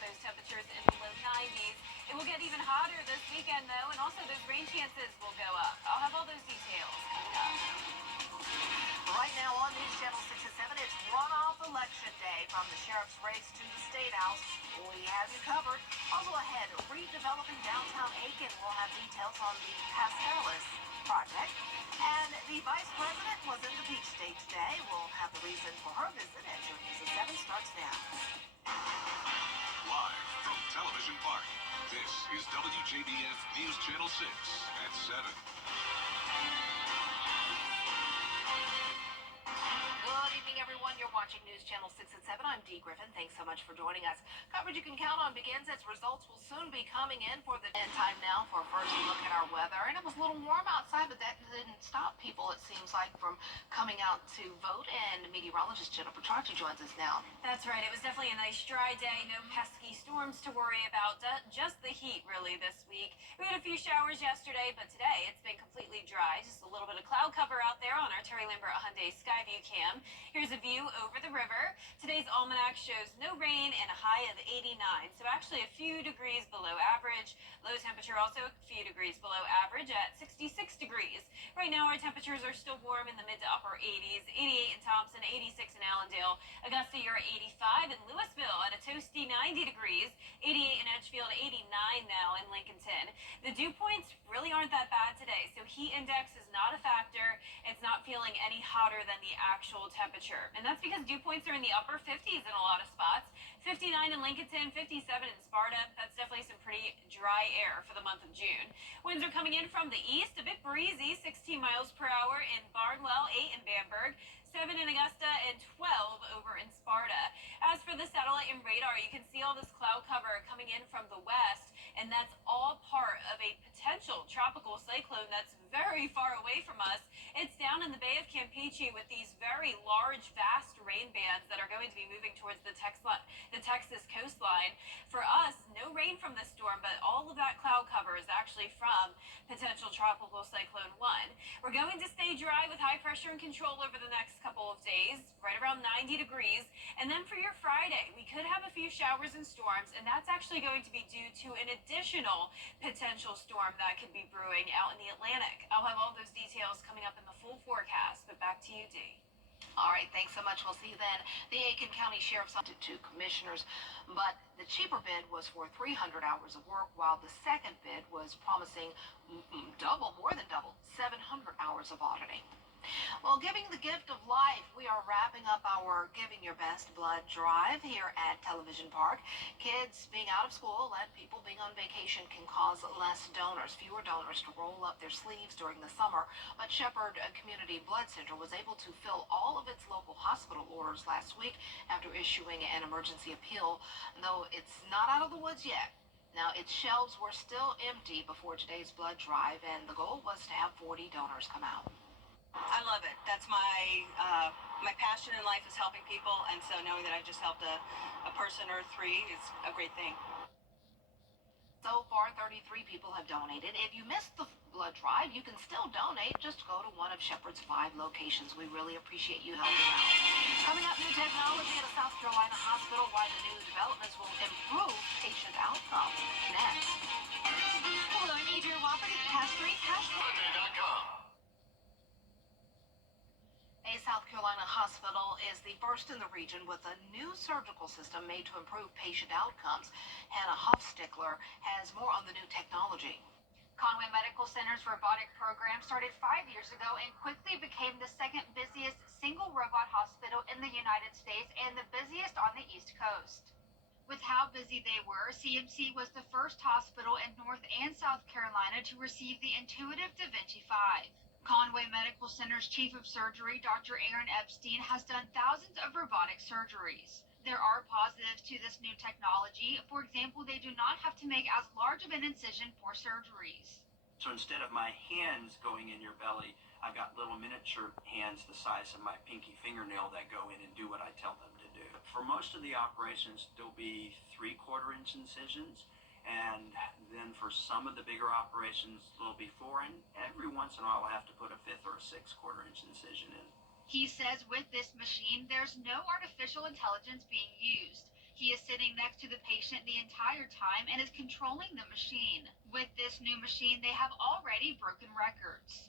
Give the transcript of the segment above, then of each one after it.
those temperatures in the low 90s. It will get even hotter this weekend, though, and also those rain chances will go up. I'll have all those details coming up. Right now on News Channel 6 and 7, it's runoff election day from the sheriff's race to the State House. We have you covered. Also ahead, redeveloping downtown Aiken. We'll have details on the Pascalis project. And the vice president was in the Peach State today. We'll have the reason for her visit as your News at 7 starts now. Live from Television Park, this is WJBF News Channel 6 at 7. Good evening, everyone. You're watching News Channel 6 at 7. I'm Dee Griffin. Thanks so much for joining us. Coverage you can count on begins as results will soon be coming in for the end time now for a first look at our weather. And it was a little warm outside, but that didn't stop people, it seems like, from coming out to vote. And meteorologist Jennifer Tracci joins us now. That's right. It was definitely a nice dry day. No pesky storms to worry about. Just the heat, really, this week. We had a few showers yesterday, but today it's been completely dry. Just a little bit of cloud cover out there on our Terry Lambert Hyundai Skyview cam. Here's a view over the river. Today's almanac shows no rain and a high of 89, so actually a few degrees below average. Low temperature also a few degrees below average at 66 degrees. Right now our temperatures are still warm in the mid to upper 80s, 88 in Thompson, 86 in Allendale. Augusta, you're at 85, in Louisville at a toasty 90 degrees, 88 in Edgefield, 89 now in Lincolnton. The dew points really aren't that bad today, so heat index is not a factor. It's not feeling any hotter than the actual temperature, and that's because dew points are in the upper 50s in a lot of spots. 59 in Lincolnton, 57 in Sparta. That's definitely some pretty dry air for the month of June. Winds are coming in from the east, a bit breezy, 16 miles per hour in Barnwell, 8 in Bamberg, 7 in Augusta, and 12 over in Sparta. As for the satellite and radar, you can see all this cloud cover coming in from the west, and that's all part of a potential tropical cyclone that's very far away from us. It's down in the Bay of Campeche with these very large, vast rain bands that are going to be moving towards the Texas coastline. For us, no rain from this storm, but all of that cloud cover is actually from potential tropical cyclone 1. We're going to stay dry with high pressure and control over the next couple of days, right around 90 degrees. And then for your Friday, we could have a few showers and storms, and that's actually going to be due to an additional potential storm that could be brewing out in the Atlantic. I'll have all those details coming up in the full forecast, but back to you, Dee. All right, thanks so much. We'll see you then. The Aiken County Sheriff's Office to commissioners, but the cheaper bid was for 300 hours of work, while the second bid was promising more than double, 700 hours of auditing. Well, giving the gift of life, we are wrapping up our Giving Your Best Blood drive here at Television Park. Kids being out of school and people being on vacation can cause fewer donors to roll up their sleeves during the summer. But Shepherd Community Blood Center was able to fill all of its local hospital orders last week after issuing an emergency appeal, though it's not out of the woods yet. Now, its shelves were still empty before today's blood drive, and the goal was to have 40 donors come out. I love it. That's my passion in life is helping people, and so knowing that I just helped a person or three is a great thing. So far, 33 people have donated. If you missed the blood drive, you can still donate. Just go to one of Shepherd's 5 locations. We really appreciate you helping out. Coming up, new technology at a South Carolina hospital. Why the new developments will improve patient outcomes. Next. Hello, I'm Adrian Wofford at Cash 3 Monday.com. A South Carolina hospital is the first in the region with a new surgical system made to improve patient outcomes. Hannah Hofstickler has more on the new technology. Conway Medical Center's robotic program started 5 years ago and quickly became the second busiest single robot hospital in the United States and the busiest on the East Coast. With how busy they were, CMC was the first hospital in North and South Carolina to receive the intuitive Da Vinci 5. Conway Medical Center's chief of surgery, Dr. Aaron Epstein, has done thousands of robotic surgeries. There are positives to this new technology. For example, they do not have to make as large of an incision for surgeries. So instead of my hands going in your belly, I've got little miniature hands the size of my pinky fingernail that go in and do what I tell them to do. For most of the operations, there'll be 3/4 inch incisions. And then for some of the bigger operations, there'll be 4, and every once in a while I'll have to put a 5th or a 6/4 inch incision in. He says with this machine, there's no artificial intelligence being used. He is sitting next to the patient the entire time and is controlling the machine. With this new machine, they have already broken records.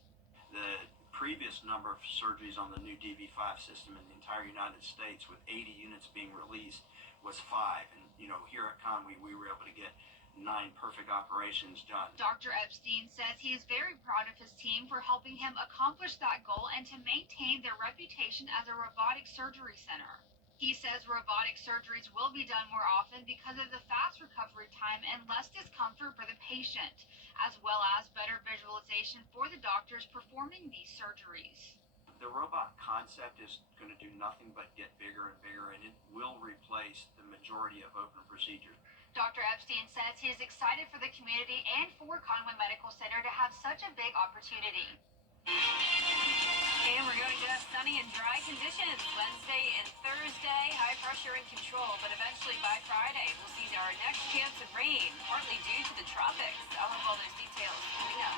The previous number of surgeries on the new DV5 system in the entire United States, with 80 units being released, was 5. And, here at Conway, we were able to get 9 perfect operations done. Dr. Epstein says he is very proud of his team for helping him accomplish that goal and to maintain their reputation as a robotic surgery center. He says robotic surgeries will be done more often because of the fast recovery time and less discomfort for the patient, as well as better visualization for the doctors performing these surgeries. The robot concept is going to do nothing but get bigger and bigger, and it will replace the majority of open procedures. Dr. Epstein says he is excited for the community and for Conway Medical Center to have such a big opportunity. And we're going to have sunny and dry conditions Wednesday and Thursday, high pressure in control, but eventually by Friday we'll see our next chance of rain, partly due to the tropics. I'll have all those details coming up.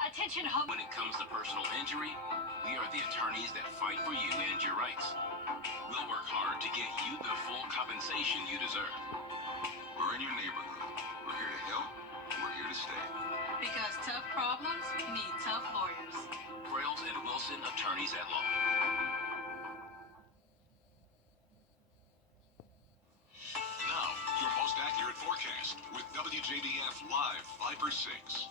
Attention home. When it comes to personal injury, we are the attorneys that fight for you and your rights. We'll work hard to get you the full compensation you deserve. We're in your neighborhood. We're here to help. We're here to stay. Because tough problems need tough lawyers. Frails and Wilson, attorneys at law. Now, your most accurate forecast with WJBF Live Viper 6.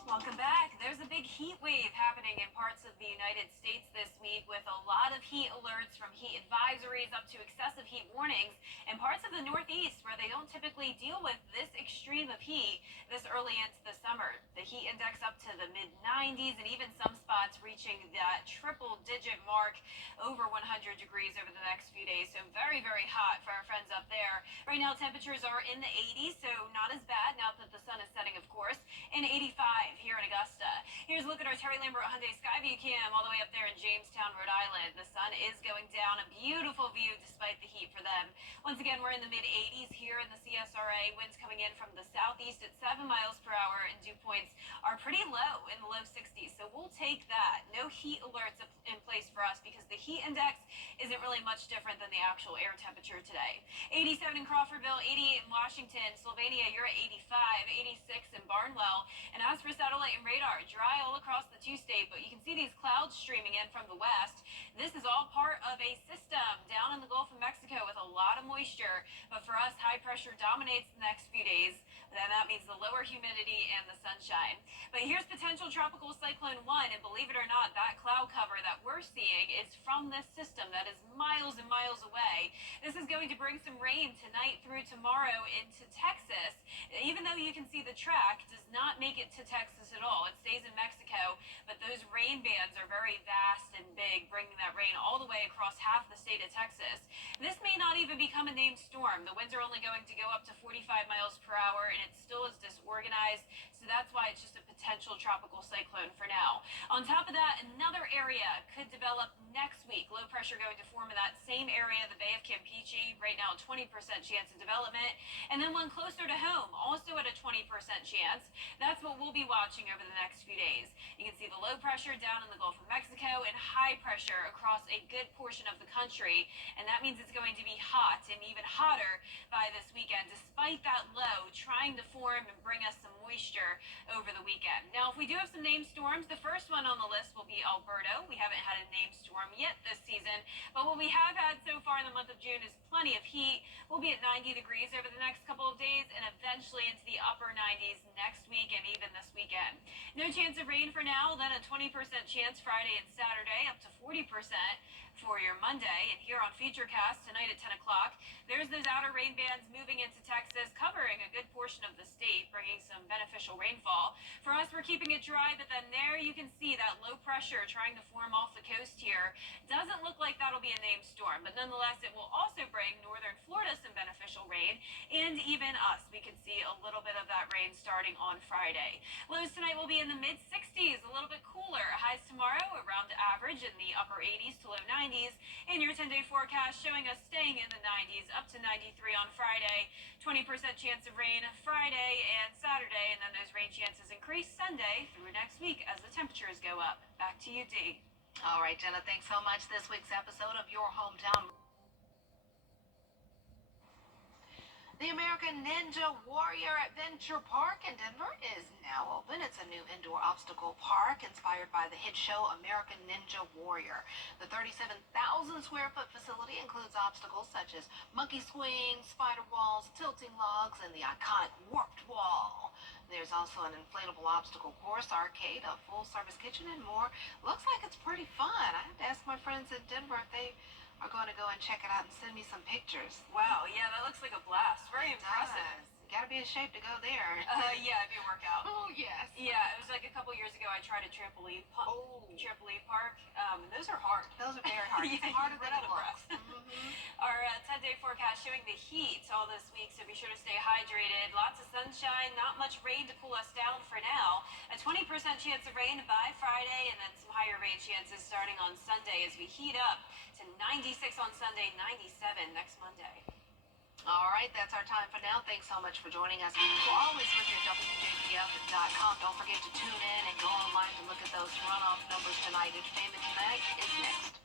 Welcome back. There's a big heat wave happening in parts of the United States this week with a lot of heat alerts from heat advisories up to excessive heat warnings in parts of the Northeast where they don't typically deal with this extreme of heat this early into the summer. The heat index up to the mid-90s and even some spots reaching that triple-digit mark over 100 degrees over the next few days. So very, very hot for our friends up there. Right now, temperatures are in the 80s, so not as bad now that the sun is setting, of course, and 85 here in Augusta. Here's a look at our Terry Lambert Hyundai Skyview cam all the way up there in Jamestown, Rhode Island. The sun is going down, a beautiful view despite the heat for them. Once again, we're in the mid-80s here in the CSRA. Winds coming in from the southeast at 7 miles per hour, and dew points are pretty low in the low 60s, so we'll take that. No heat alerts in place for us because the heat index isn't really much different than the actual air temperature today. 87 in Crawfordville, 88 in Washington, Sylvania, you're at 85, 86 in Barnwell. And as for satellite and radar, dry all across the two-state, but you can see these clouds streaming in from the west. This is all part of a system down in the Gulf of Mexico with a lot of moisture, but for us, high pressure dominates the next few days. Then that means the lower humidity and the sunshine. But here's potential tropical cyclone 1, and believe it or not, that cloud cover that we're seeing is from this system that is miles and miles away. This is going to bring some rain tonight through tomorrow into Texas. Even though you can see the track, does not make it to Texas at all. It stays in Mexico, but those rain bands are very vast and big, bringing that rain all the way across half the state of Texas. This may not even become a named storm. The winds are only going to go up to 45 miles per hour, and it still is disorganized, so that's why it's just a potential tropical cyclone for now. On top of that, another area could develop next week. Low pressure going to form in that same area, the Bay of Campeche. Right now, 20% chance of development. And then one closer to home, also at a 20% chance. That's what we'll be watching over the next few days. You can see the low pressure down in the Gulf of Mexico and high pressure across a good portion of the country. And that means it's going to be hot and even hotter by this weekend, despite that low trying to form and bring us some moisture over the weekend. Now, if we do have some named storms, the first one on the list will be Alberto. We haven't had a named storm yet this season, but what we have had so far in the month of June is plenty of heat. We'll be at 90 degrees over the next couple of days and eventually into the upper 90s next week and even this weekend. No chance of rain for now, then a 20% chance Friday and Saturday, up to 40% for your Monday. And here on Featurecast tonight at 10 o'clock, there's those outer rain bands moving into Texas, covering a good portion of the state, bringing some beneficial rainfall. For us, we're keeping it dry, but then there you can see that low pressure trying to form off the coast here. Doesn't look like that'll be a named storm, but nonetheless, it will also bring northern Florida some beneficial rain, and even us. We could see a little bit of that rain starting on Friday. Lows tonight will be in the mid-60s, a little bit cooler. Highs tomorrow around average in the upper 80s to low 90s. And your 10-day forecast showing us staying in the 90s up to 93 on Friday. 20% chance of rain Friday and Saturday, and then those rain chances increase Sunday through next week as the temperatures go up. Back to you, Dee. All right, Jenna, thanks so much. This week's episode of Your Hometown The American Ninja Warrior Adventure Park in Denver is now open. It's a new indoor obstacle park inspired by the hit show American Ninja Warrior. The 37,000 square foot facility includes obstacles such as monkey swings, spider walls, tilting logs, and the iconic warped wall. There's also an inflatable obstacle course, arcade, a full-service kitchen, and more. Looks like it's pretty fun. I have to ask my friends in Denver if they are going to go and check it out and send me some pictures. Wow, yeah, that looks like a blast. Very impressive. You gotta be in shape to go there. Yeah, it'd be a workout. Oh, yes. Yeah, it was like a couple years ago I tried a trampoline park. And those are hard. Those are very hard. Yeah, It's harder you than run out it of looks. breath. Our 10-day forecast showing the heat all this week, so be sure to stay hydrated. Lots of sunshine, not much rain to cool us down for now. A 20% chance of rain by Friday, and then some higher rain chances starting on Sunday as we heat up to 96 on Sunday, 97 next Monday. All right, that's our time for now. Thanks so much for joining us. We're always with you at WJBF.com. Don't forget to tune in and go online to look at those runoff numbers tonight. Entertainment Tonight is next.